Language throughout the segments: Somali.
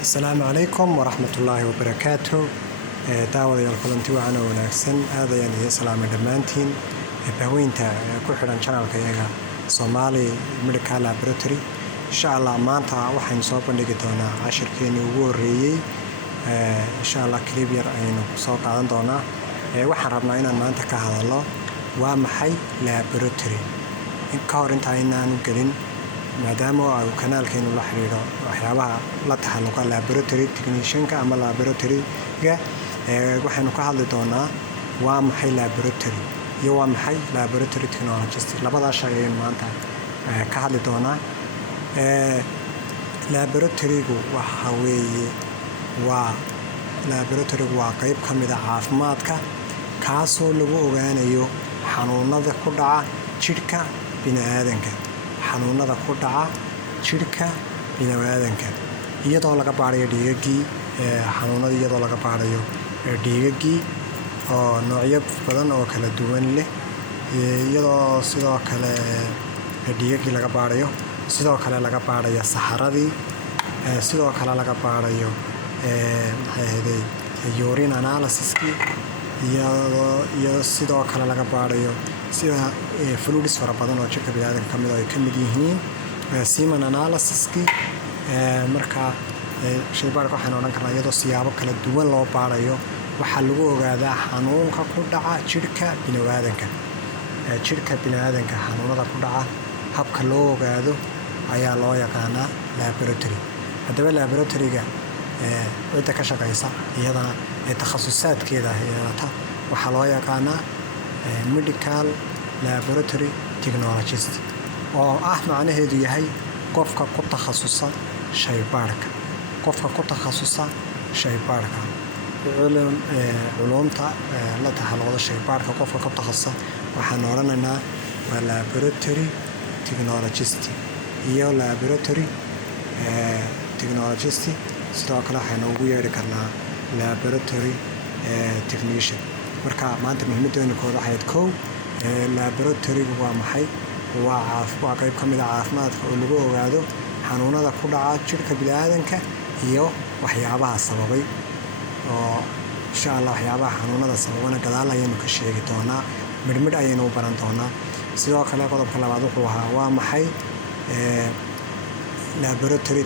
السلام عليكم ورحمة الله وبركاته. دعوة الكلمتي وأنا وناكسن هذا يعني سلام دمانتين بهوينتا كحران channel كيجا Somali Medical Laboratory إن شاء الله مانتا وحين صوب نيجتونا عشر كيني ووريي إن شاء الله كليبير أينو صوب عندنا وحربنا إن مانتا كهذا الله ومحي laboratory إن كارنت عينا نقولين maadaama uu kanaalkeenu la xiriiro waxyaabaha la taxalluqa laboratory technician-ka ama laboratory-ga waxaanu ka hadli doonaa waa maxay laboratory iyo waa maxay laboratory technologist labada shay ee maanta ka hadli doonaa laboratory-gu waxa weeye laboratory-gu waa qayb ka mid ah caafimaadka kaasoo lagu ogaanayo xanuunada ku dhaca jidhka bini'aadanka xanuunada ku dhaca jidhka bini'aadanka iyadoo laga baarayo dhiigagii xanuunada iyadoo laga baarayo dhiigagii oo noocyo badan oo kala duwan leh iyadoo sidoo kale dhiigagii laga baarayo sidoo kale laga baarayo saxaradii sidoo kale laga baarayo urine analysis-kii iyadoo sidoo kale laga baarayo sida fluids fara badan oo jidhka bini'aadanka kamid ay ka mid yihiin semen analysis-kii marka shaybaarka waxaan odhan karnaa iyadoo siyaabo kala duwan loo baarayo waxaa lagu ogaadaa xanuunka ku dhaca jidhka bini'aadanka xanuunada ku dhaca habka loo ogaado ayaa loo yaqaanaa laboratory. haddaba laboratory-ga cidda ka shaqaysa iyadana takhasusaadkeeda yeelata waxaa loo yaqaanaa medical laboratory technologist oo macnaheedu yahay qofka ku takhasusa shaybaarka culumta la taxalluqda shaybaarka qofka ku takhasusa waxaan oranaynaa waa laboratory technologist iyo laboratory technologist sidoo kale waxaan ugu yeeri karnaa laboratory technician. marka maanta muhiimadeenu kooda waxay kow laboratory-gu waa maxay waa qayb ka mid ah caafimaadka oo lagu ogaado xanuunada ku dhaca jidhka bini'aadanka iyo waxyaabaha sababay oo insha Allah waxyaabaha xanuunada sababana gadaal ayaynu ka sheegi doonaa midmid ayaynu u baran doonaa. sidoo kale qodobka labaad wuxuu ahaa waa maxay laboratory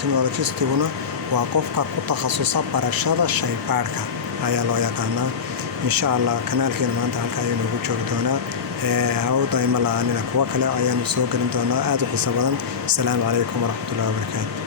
technologist-guna waa qofka ku takhasusa barashada shaybaarka ayaa loo yaqaanaa. insha Allah kanaalkeena maanta halka ayaynu ugu joogi doonaa hawada ima la'aanina kuwa kale ayaanu soo gelin doonaa aad u xiiso badan. Assalaamu calaykum waraxmatullaahi wabarakaatu.